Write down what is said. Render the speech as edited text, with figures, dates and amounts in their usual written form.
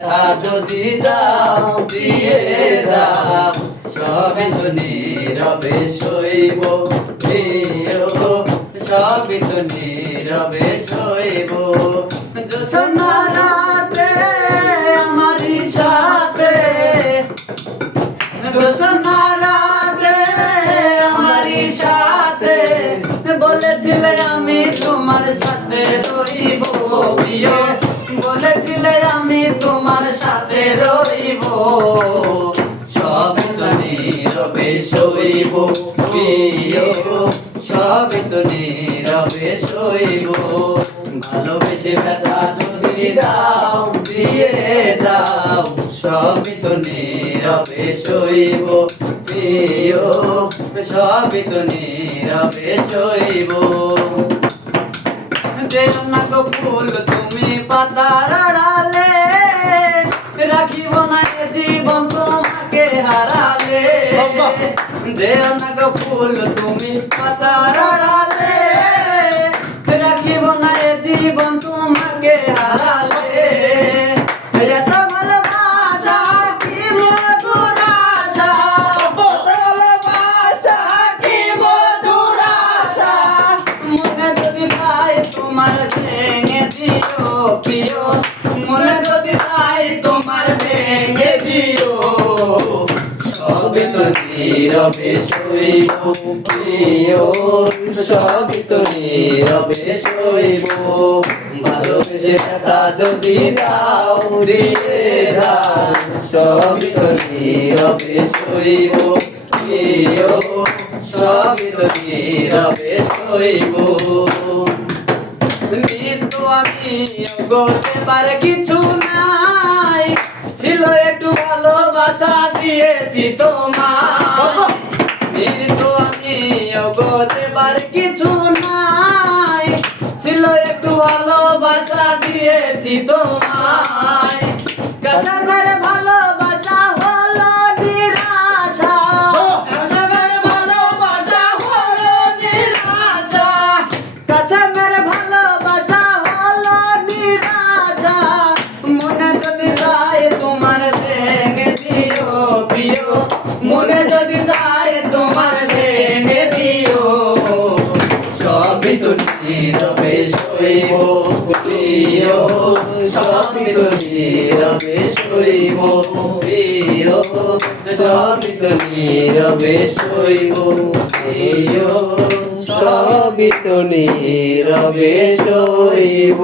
যদি দাও দিয়ে দাও সবই তো নীরবে সইব সবই তো নীরবে সইব জোছনা রাতে আমারই সাথে জোছনা রাতে আমারই সাথে বলেছিলে আমি তোমার সাথে রইব প্রিয় বলেছিলে আমি তোমার সাথে রইব সবই তো নীরবে সইব প্রিয় সবই তো নীরবে সইব ভালোবেসে ব্যথা যদি দাও দিয়ে দাও সবই তো নীরবে সইব প্রিয় সবই তো নীরবে সইব যেও না গো ফুল তুমি পাতার আড়ালে রাখিব না এ জীবন তোমাকে হারালে যেও না গো ফুল তুমি পাতার আড়ালে রাখিব না এ জীবন তোমাকে হারালে এত ভালোবাসা কি মধুর আশা কত ভালোবাসা কি মধুর আশা মনে যদি পাই তোমার ভেঙে দিও প্রিয় মনে যদি পাই তোমার ভেঙে দিও সবই তো নীরবে সইব প্রিয় সবই তো নীরবে সইব ভালোবেসে ব্যথা যদি দাও দিয়ে দাও সবই তো নীরবে সইব প্রিয় সবই তো নীরবে সইব মৃত্যু আমি করতে পারে কিছু নাই ছিল একটু ভালোবাসা দিয়েছি তোমার মৃত্যু আমি করতে পারে কিছু নাই ছিল একটু ভালোবাসা দিয়েছি তোমায় কাছে মেরে ভালোবাসা হলো নিরাশা কাছে মেরে ভালোবাসা হলো নিরাশা কাছে মেরে ভালোবাসা হলো নিরাশা মনে যদি যায় তোমার ভেঙে দিও প্রিয় মনে যদি যায় তোমার ভেঙে দিও সবই তো নীরবে সইব প্রিয় সবই তো নীরবে সইব প্রিয় সবই তো নীরবে সইব প্রিয় সবই তো নীরবে সইব।